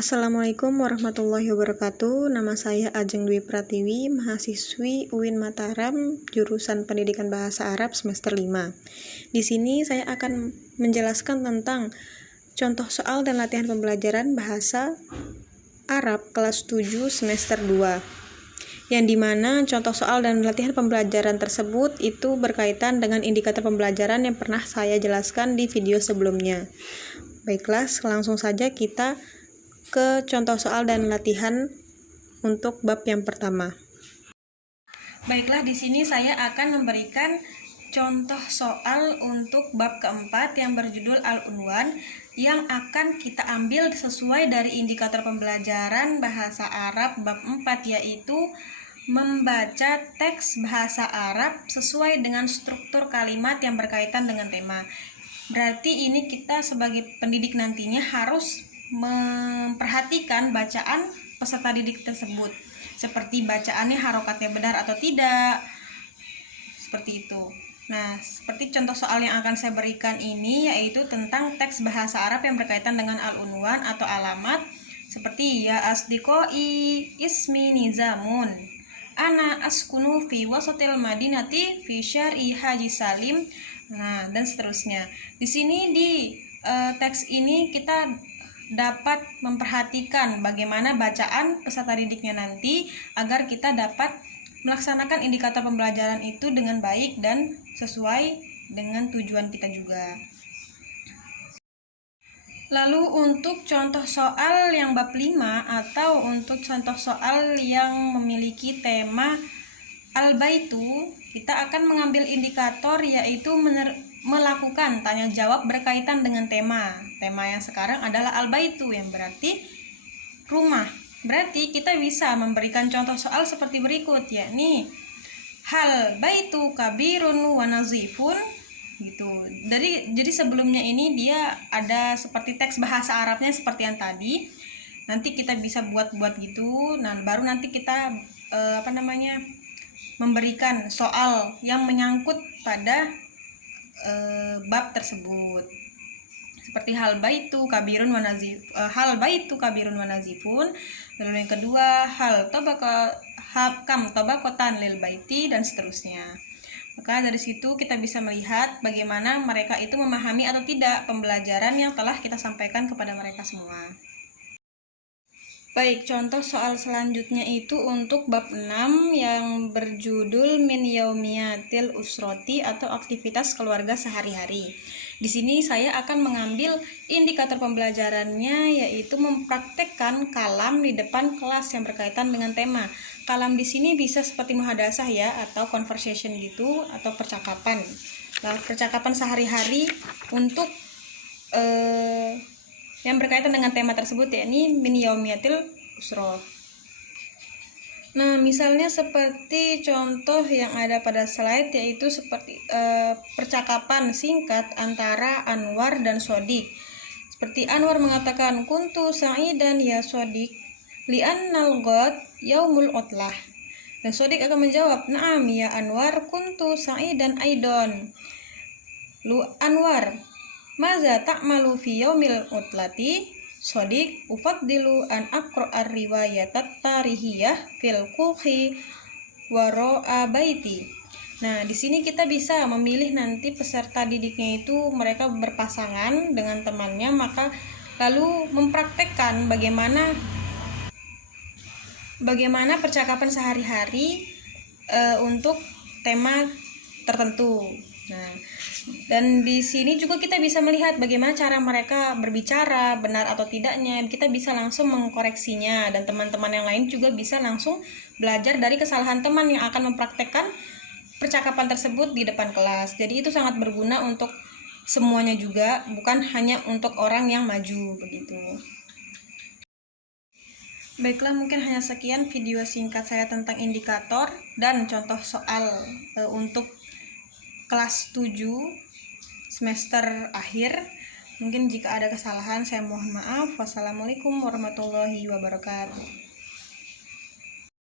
Assalamualaikum warahmatullahi wabarakatuh. Nama saya Ajeng Dwi Pratiwi, mahasiswi UIN Mataram, jurusan Pendidikan Bahasa Arab semester 5. Di sini saya akan menjelaskan tentang contoh soal dan latihan pembelajaran bahasa Arab kelas 7 semester 2. Yang dimana contoh soal dan latihan pembelajaran tersebut itu berkaitan dengan indikator pembelajaran yang pernah saya jelaskan di video sebelumnya. Baiklah, langsung saja kita ke contoh soal dan latihan untuk bab yang pertama. Baiklah, di sini saya akan memberikan contoh soal untuk bab keempat yang berjudul Al-Unwan yang akan kita ambil sesuai dari indikator pembelajaran bahasa Arab bab 4, yaitu membaca teks bahasa Arab sesuai dengan struktur kalimat yang berkaitan dengan tema. Berarti ini kita sebagai pendidik nantinya harus memperhatikan bacaan peserta didik tersebut, seperti bacaannya harokatnya benar atau tidak, seperti itu. Nah, seperti contoh soal yang akan saya berikan ini yaitu tentang teks bahasa Arab yang berkaitan dengan al-unwan atau alamat, seperti ya asdiqoi ismi nizamun, ana askunu fi wasatil madinati fi syar'i Haji Salim, nah dan seterusnya. Di sini di teks ini kita dapat memperhatikan bagaimana bacaan peserta didiknya nanti agar kita dapat melaksanakan indikator pembelajaran itu dengan baik dan sesuai dengan tujuan kita juga. Lalu untuk contoh soal yang bab 5 atau untuk contoh soal yang memiliki tema al-baitu, kita akan mengambil indikator yaitu melakukan tanya jawab berkaitan dengan tema. Tema yang sekarang adalah al-baitu yang berarti rumah. Berarti kita bisa memberikan contoh soal seperti berikut, yakni hal baitu kabirun wa nazifun gitu. Jadi sebelumnya ini dia ada seperti teks bahasa Arabnya seperti yang tadi. Nanti kita bisa buat gitu. Nah, baru nanti kita memberikan soal yang menyangkut pada bab tersebut. Seperti hal baitu kabirun wa nazifun. Lalu yang kedua hal kam tabakotan lil baiti dan seterusnya. Maka dari situ kita bisa melihat bagaimana mereka itu memahami atau tidak pembelajaran yang telah kita sampaikan kepada mereka semua. Baik, contoh soal selanjutnya itu untuk bab 6 yang berjudul min yaumiyatil usroti atau aktivitas keluarga sehari-hari. Di sini saya akan mengambil indikator pembelajarannya yaitu mempraktekkan kalam di depan kelas yang berkaitan dengan tema. Kalam di sini bisa seperti muhadasah ya, atau conversation gitu, atau percakapan. Nah, percakapan sehari-hari untuk yang berkaitan dengan tema tersebut, yakni min yaumiyatil usroh. Nah, misalnya seperti contoh yang ada pada slide, yaitu seperti percakapan singkat antara Anwar dan Sodik. Seperti Anwar mengatakan kuntu sa'idan ya Sodik li'annal ghad yaumul utlah. Dan Sodik akan menjawab, na'am ya Anwar kuntu sa'idan aidon. Lu Anwar, maza ta'malu fi yaumil utlati? Sodik, ufaddilu an aqra'ar riwayatat tarihiyah fil kuhi waro'a baiti. Nah, di sini kita bisa memilih nanti peserta didiknya itu mereka berpasangan dengan temannya, maka lalu mempraktekkan bagaimana percakapan sehari-hari untuk tema tertentu. Nah, dan di sini juga kita bisa melihat bagaimana cara mereka berbicara, benar atau tidaknya. Kita bisa langsung mengkoreksinya, dan teman-teman yang lain juga bisa langsung belajar dari kesalahan teman yang akan mempraktekkan percakapan tersebut di depan kelas. Jadi itu sangat berguna untuk semuanya juga, bukan hanya untuk orang yang maju begitu. Baiklah, mungkin hanya sekian video singkat saya tentang indikator dan contoh soal untuk kelas 7 semester akhir. Mungkin jika ada kesalahan saya mohon maaf. Wassalamualaikum warahmatullahi wabarakatuh.